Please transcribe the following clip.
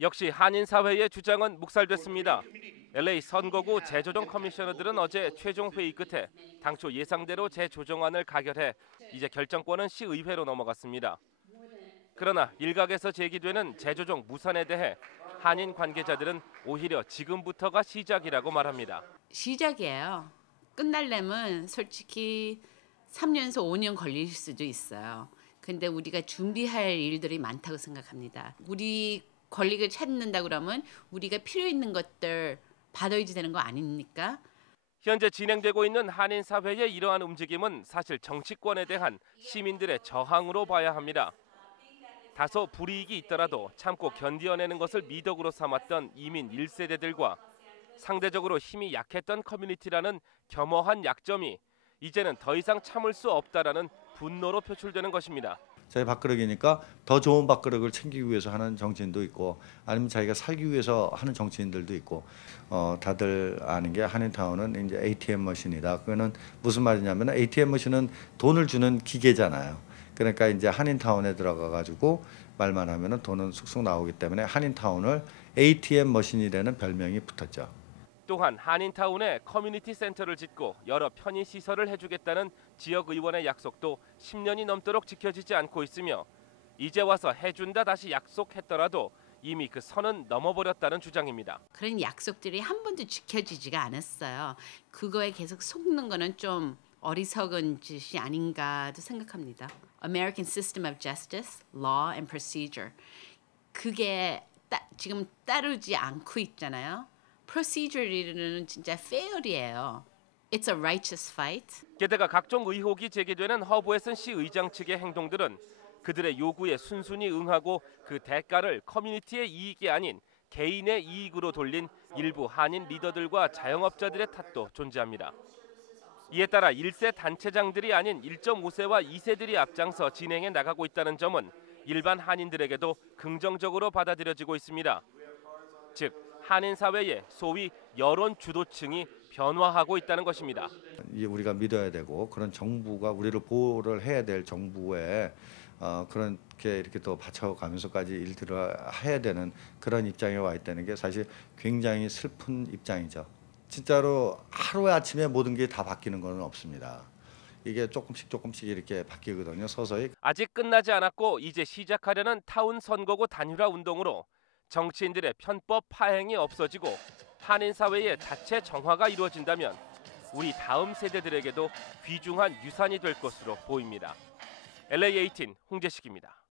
역시 한인 사회의 주장은 묵살됐습니다. LA 선거구 재조정 커미셔너들은 어제 최종 회의 끝에 당초 예상대로 재조정안을 가결해 이제 결정권은 시의회로 넘어갔습니다. 그러나 일각에서 제기되는 재조정 무산에 대해 한인 관계자들은 오히려 지금부터가 시작이라고 말합니다. 시작이에요. 끝날려면 솔직히 3년에서 5년 걸릴 수도 있어요. 근데 우리가 준비할 일들이 많다고 생각합니다. 우리 권리를 찾는다 그러면 우리가 필요 있는 것들 받아야지 되는 거 아닙니까? 현재 진행되고 있는 한인 사회의 이러한 움직임은 사실 정치권에 대한 시민들의 저항으로 봐야 합니다. 다소 불이익이 있더라도 참고 견디어내는 것을 미덕으로 삼았던 이민 1세대들과 상대적으로 힘이 약했던 커뮤니티라는 겸허한 약점이 이제는 더 이상 참을 수 없다라는 분노로 표출되는 것입니다. 자기 밥그릇이니까 더 좋은 밥그릇을 챙기기 위해서 하는 정치인도 있고 아니면 자기가 살기 위해서 하는 정치인들도 있고 어 다들 아는 게 한인타운은 이제 ATM 머신이다. 그거는 무슨 말이냐면 ATM 머신은 돈을 주는 기계잖아요. 그러니까 이제 한인타운에 들어가 가지고 말만 하면은 돈은 쑥쑥 나오기 때문에 한인타운을 ATM 머신이라는 별명이 붙었죠. 또한 한인타운에 커뮤니티 센터를 짓고 여러 편의 시설을 해주겠다는 지역 의원의 약속도 10년이 넘도록 지켜지지 않고 있으며 이제 와서 해준다 다시 약속했더라도 이미 그 선은 넘어버렸다는 주장입니다. 그런 약속들이 한 번도 지켜지지가 않았어요. 그거에 계속 속는 거는 좀 어리석은 짓이 아닌가도 생각합니다. American System of Justice, Law and Procedure. 그게 따, 지금 따르지 않고 있잖아요. Procedure는 진짜 fair이에요. It's a righteous fight. 게다가 각종 의혹이 제기되는 허브웨슨 시 의장 측의 행동들은 그들의 요구에 순순히 응하고 그 대가를 커뮤니티의 이익이 아닌 개인의 이익으로 돌린 일부 한인 리더들과 자영업자들의 탓도 존재합니다. 이에 따라 1세 단체장들이 아닌 1.5세와 2세들이 앞장서 진행해 나가고 있다는 점은 일반 한인들에게도 긍정적으로 받아들여지고 있습니다. 즉 한인 사회의 소위 여론 주도층이 변화하고 있다는 것입니다. 이제 우리가 믿어야 되고 그런 정부가 우리를 보호를 해야 될 정부에 어, 그렇게 이렇게 또 바쳐가면서까지 일들을 해야 되는 그런 입장에 와 있다는 게 사실 굉장히 슬픈 입장이죠. 진짜로 하루 아침에 모든 게 다 바뀌는 건 없습니다. 이게 조금씩 조금씩 이렇게 바뀌거든요. 서서히 아직 끝나지 않았고 이제 시작하려는 타운 선거구 단일화 운동으로 정치인들의 편법 파행이 없어지고 한인 사회의 자체 정화가 이루어진다면 우리 다음 세대들에게도 귀중한 유산이 될 것으로 보입니다. LA18 홍재식입니다.